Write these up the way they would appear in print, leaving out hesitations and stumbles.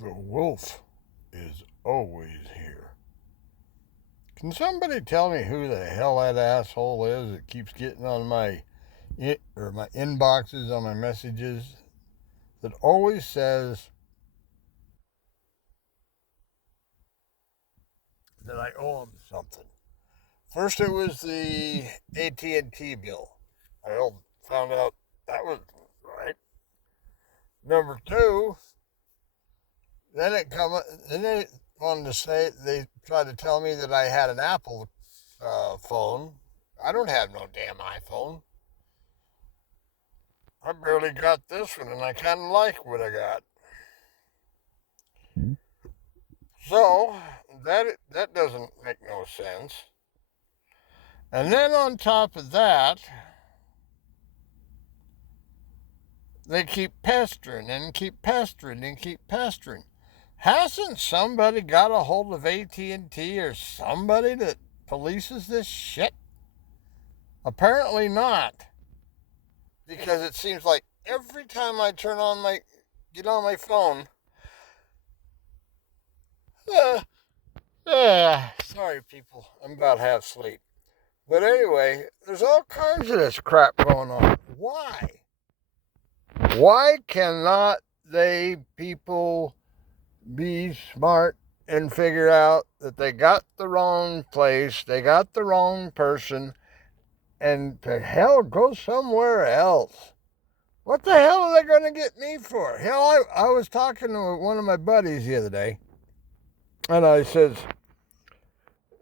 The wolf is always here. Can somebody tell me who the hell that asshole is that keeps getting on my inboxes on my messages that always says that I owe him something? First, it was the AT&T bill. Found out that was right. Number two, then it come. Then they wanted to say they tried to tell me that I had an Apple phone. I don't have no damn iPhone. I barely got this one, and I kind of like what I got. So that doesn't make no sense. And then on top of that, they keep pestering and keep pestering and keep pestering. Hasn't somebody got a hold of AT&T or somebody that polices this shit? Apparently not, because it seems like every time I get on my phone, uh, sorry people, I'm about half asleep. But anyway, there's all kinds of this crap going on. Why? Why cannot they people be smart and figure out that they got the wrong place, they got the wrong person, and to hell, go somewhere else? What the hell are they going to get me for? Hell, I was talking to one of my buddies the other day, and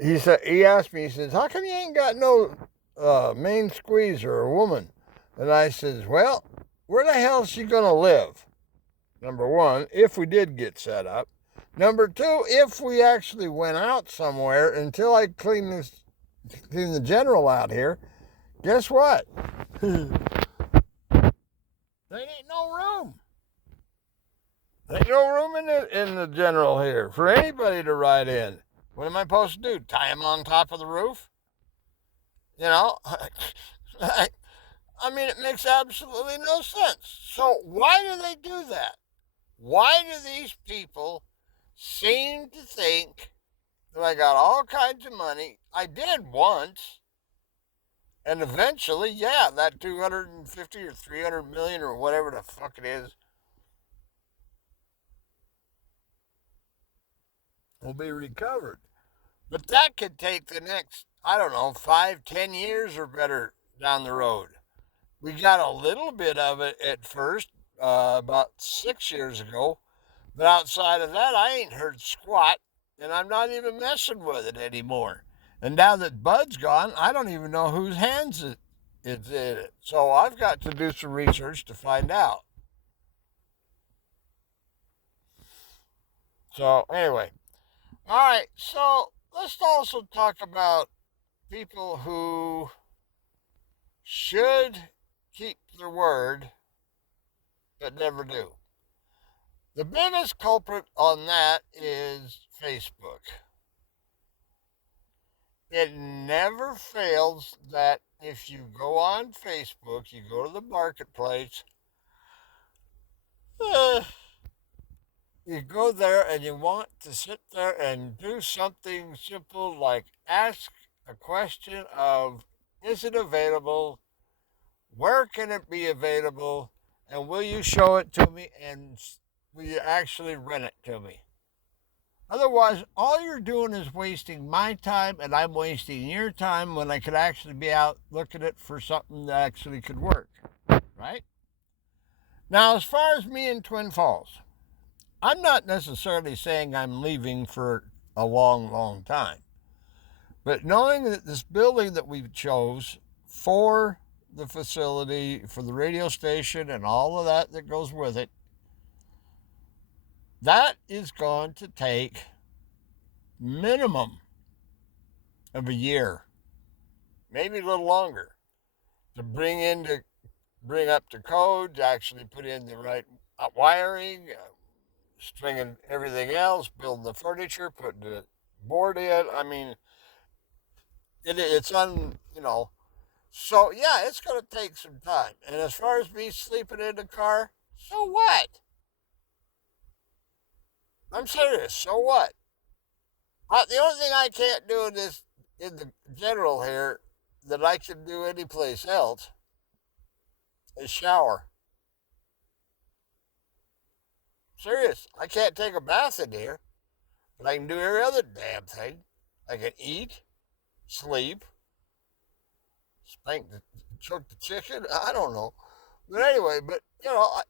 he asked me, he says, how come you ain't got no main squeezer or woman? And I says, well, where the hell is she going to live? Number one, if we did get set up. Number two, if we actually went out somewhere, until I clean the general out here, guess what? There ain't no room. There ain't no room in the general here for anybody to ride in. What am I supposed to do? Tie him on top of the roof? You know? I mean, it makes absolutely no sense. So why do they do that? Why do these people seem to think that I got all kinds of money? I did once. And eventually, yeah, that 250 or 300 million or whatever the fuck it is will be recovered. But that could take the next, I don't know, 5, 10 years or better down the road. We got a little bit of it at first, about 6 years ago. But outside of that, I ain't heard squat, and I'm not even messing with it anymore. And now that Bud's gone, I don't even know whose hands it's in it. So I've got to do some research to find out. So anyway, all right. So let's also talk about people who should keep their word but never do. The biggest culprit on that is Facebook. It never fails that if you go on Facebook, you go to the marketplace, uh, you go there and you want to sit there and do something simple like ask a question of, is it available? Where can it be available? And will you show it to me? And will you actually rent it to me? Otherwise, all you're doing is wasting my time, and I'm wasting your time when I could actually be out looking at for something that actually could work. Right? Now, as far as me in Twin Falls, I'm not necessarily saying I'm leaving for a long, long time. But knowing that this building that we chose for the facility, for the radio station, and all of that goes with it, that is going to take minimum of a year, maybe a little longer, to bring up the code, to actually put in the right wiring, stringing everything else, building the furniture, putting the board in. I mean, it's So yeah, it's gonna take some time. And as far as me sleeping in the car, so what? I'm serious. So what? The only thing I can't do in this, in the general here, that I can do anyplace else is shower. Serious. I can't take a bath in here, but I can do every other damn thing. I can eat, sleep, spank the, choke the chicken. I don't know. But anyway,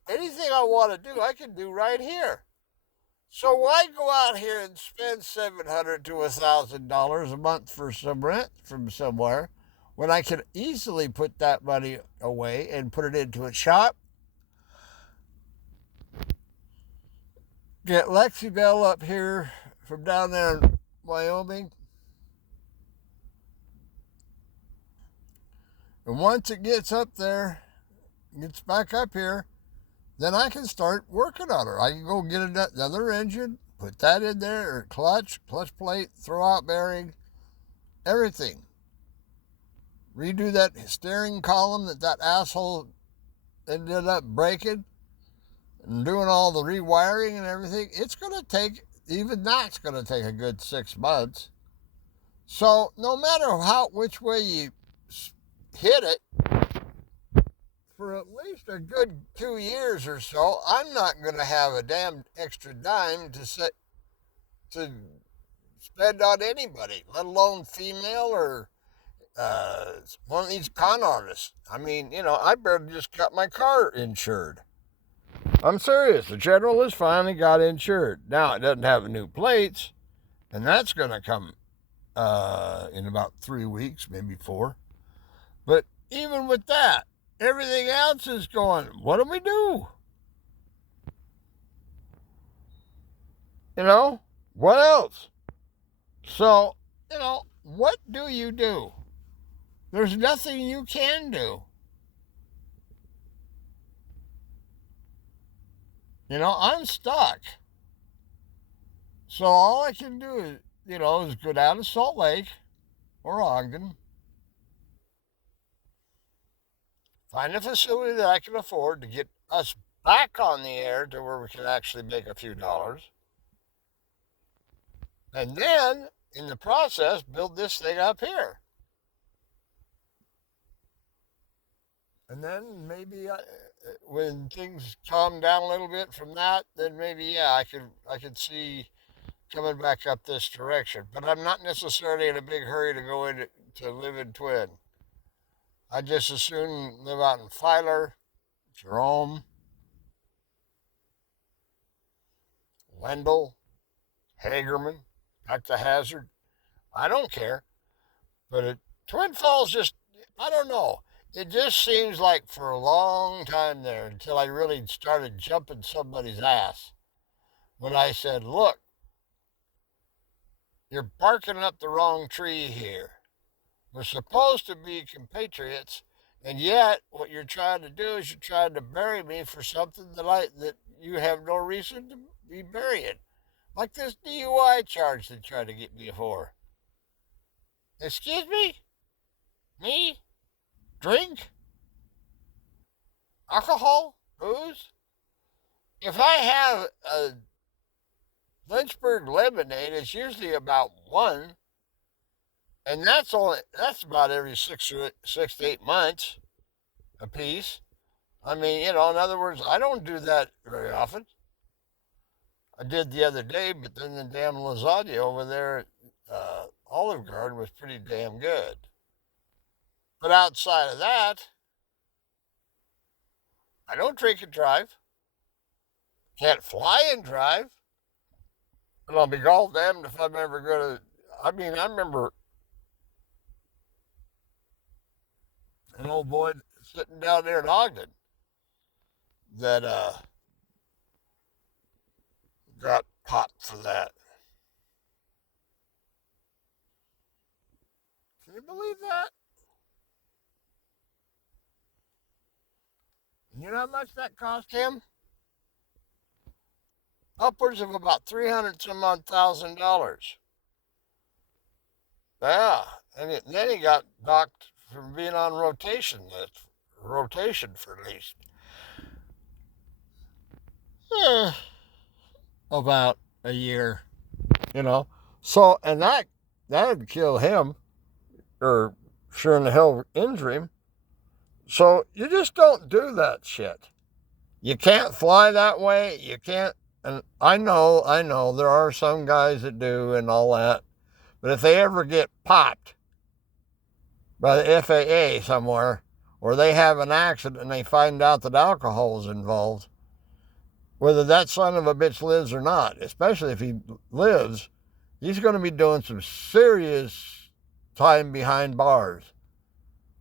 anything I want to do, I can do right here. So why go out here and spend $700 to $1,000 a month for some rent from somewhere when I could easily put that money away and put it into a shop, get Lexi Bell up here from down there in Wyoming, and once it gets up there, gets back up here, then I can start working on her. I can go get another engine, put that in there, or clutch plate, throw out bearing, everything. Redo that steering column that asshole ended up breaking, and doing all the rewiring and everything. It's going to take, even that's going to take a good 6 months. So no matter which way you hit it, for at least a good 2 years or so, I'm not going to have a damn extra dime to spend on anybody, let alone female or one of these con artists. I mean, I barely just got my car insured. I'm serious. The General has finally got insured. Now, it doesn't have new plates, and that's going to come in about 3 weeks, maybe 4. But even with that, everything else is going, what do we do? What else? So, what do you do? There's nothing you can do. I'm stuck. So all I can do is go down to Salt Lake or Ogden, find a facility that I can afford to get us back on the air to where we can actually make a few dollars. And then, in the process, build this thing up here. And then maybe when things calm down a little bit from that, then maybe I could see coming back up this direction. But I'm not necessarily in a big hurry to go into to live in Twin. I just as soon live out in Filer, Jerome, Wendell, Hagerman, back to Hazard. I don't care. But Twin Falls just, I don't know. It just seems like for a long time there until I really started jumping somebody's ass when I said, look, you're barking up the wrong tree here. We're supposed to be compatriots, and yet what you're trying to do is you're trying to bury me for something that you have no reason to be burying. Like this DUI charge they tried to get me for. Excuse me? Me? Drink? Alcohol? Booze? If I have a Lynchburg lemonade, it's usually about one, and that's about every 6 to 8 months a piece. I mean, in other words, I don't do that very often. I did the other day, but then the damn lasagna over there at Olive Garden was pretty damn good. But outside of that, I don't drink and drive. Can't fly and drive. And I'll be gall damned if I'm ever going to. I mean, I remember an old boy sitting down there in Ogden that got popped for that. Can you believe that? And you know how much that cost him? Upwards of about 300 some odd $1,000. Yeah, and then he got docked from being on rotation for at least about a year, you know. So, and that'd kill him, or sure in the hell injure him. So you just don't do that shit. You can't fly that way. You can't. And I know, there are some guys that do and all that. But if they ever get popped by the FAA somewhere, or they have an accident and they find out that alcohol is involved, whether that son of a bitch lives or not, especially if he lives, he's going to be doing some serious time behind bars.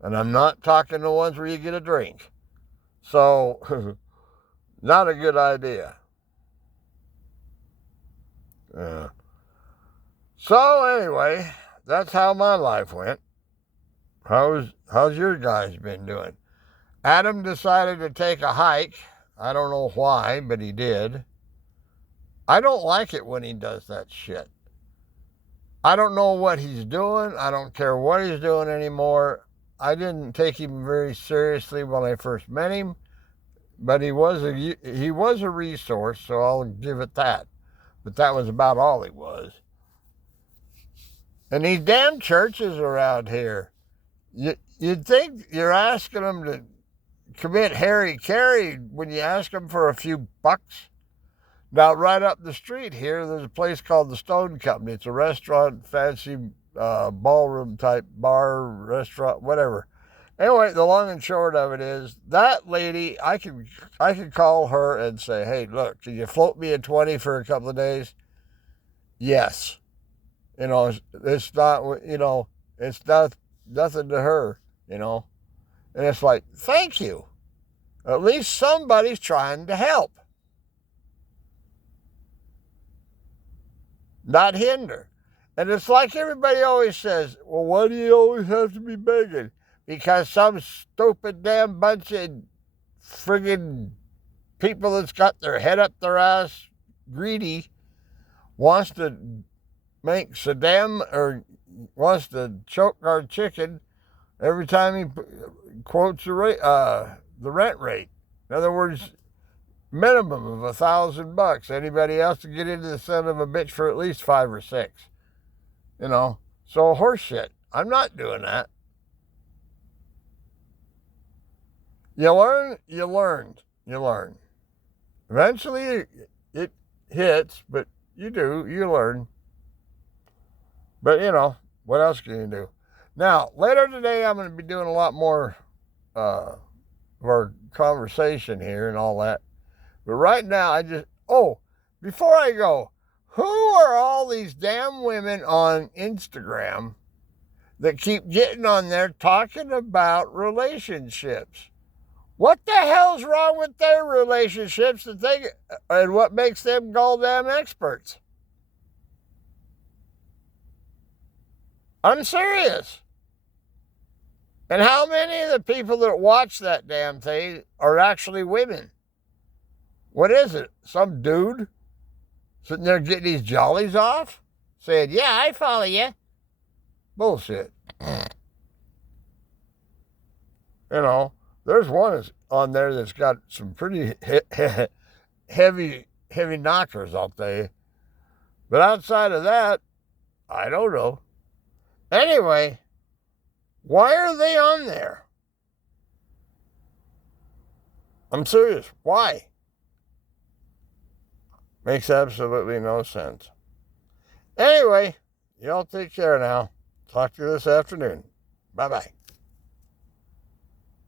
And I'm not talking the ones where you get a drink. So, not a good idea. So anyway, that's how my life went. How's your guys been doing? Adam decided to take a hike. I don't know why, but he did. I don't like it when he does that shit. I don't know what he's doing. I don't care what he's doing anymore. I didn't take him very seriously when I first met him, but he was a resource, so I'll give it that. But that was about all he was. And these damn churches around here, you'd think you're asking them to commit Harry Carey when you ask them for a few bucks. Now, right up the street here, there's a place called the Stone Company. It's a restaurant, fancy ballroom type bar, restaurant, whatever. Anyway, the long and short of it is, that lady, I could call her and say, hey, look, can you float me a 20 for a couple of days? Yes. You know, it's not, you know, it's not nothing to her, you know. And it's like, thank you. At least somebody's trying to help, not hinder. And it's like everybody always says, well, why do you always have to be begging? Because some stupid damn bunch of friggin' people that's got their head up their ass greedy wants to make Saddam, or wants to choke our chicken every time he quotes the rent rate. In other words, minimum of $1,000. Anybody else to get into the son of a bitch for at least 5 or 6. You know, so horse shit. I'm not doing that. You learn. Eventually it hits, but you learn. But, you know, what else can you do? Now, later today, I'm going to be doing a lot more of our conversation here and all that. But right now, before I go, who are all these damn women on Instagram that keep getting on there talking about relationships? What the hell's wrong with their relationships and what makes them goddamn experts? I'm serious. And how many of the people that watch that damn thing are actually women? What is it? Some dude sitting there getting his jollies off? Saying, yeah, I follow you. Bullshit. You know, there's one on there that's got some pretty heavy knockers, I'll tell you. But outside of that, I don't know. Anyway, why are they on there? I'm serious. Why? Makes absolutely no sense. Anyway, y'all take care now. Talk to you this afternoon. Bye-bye.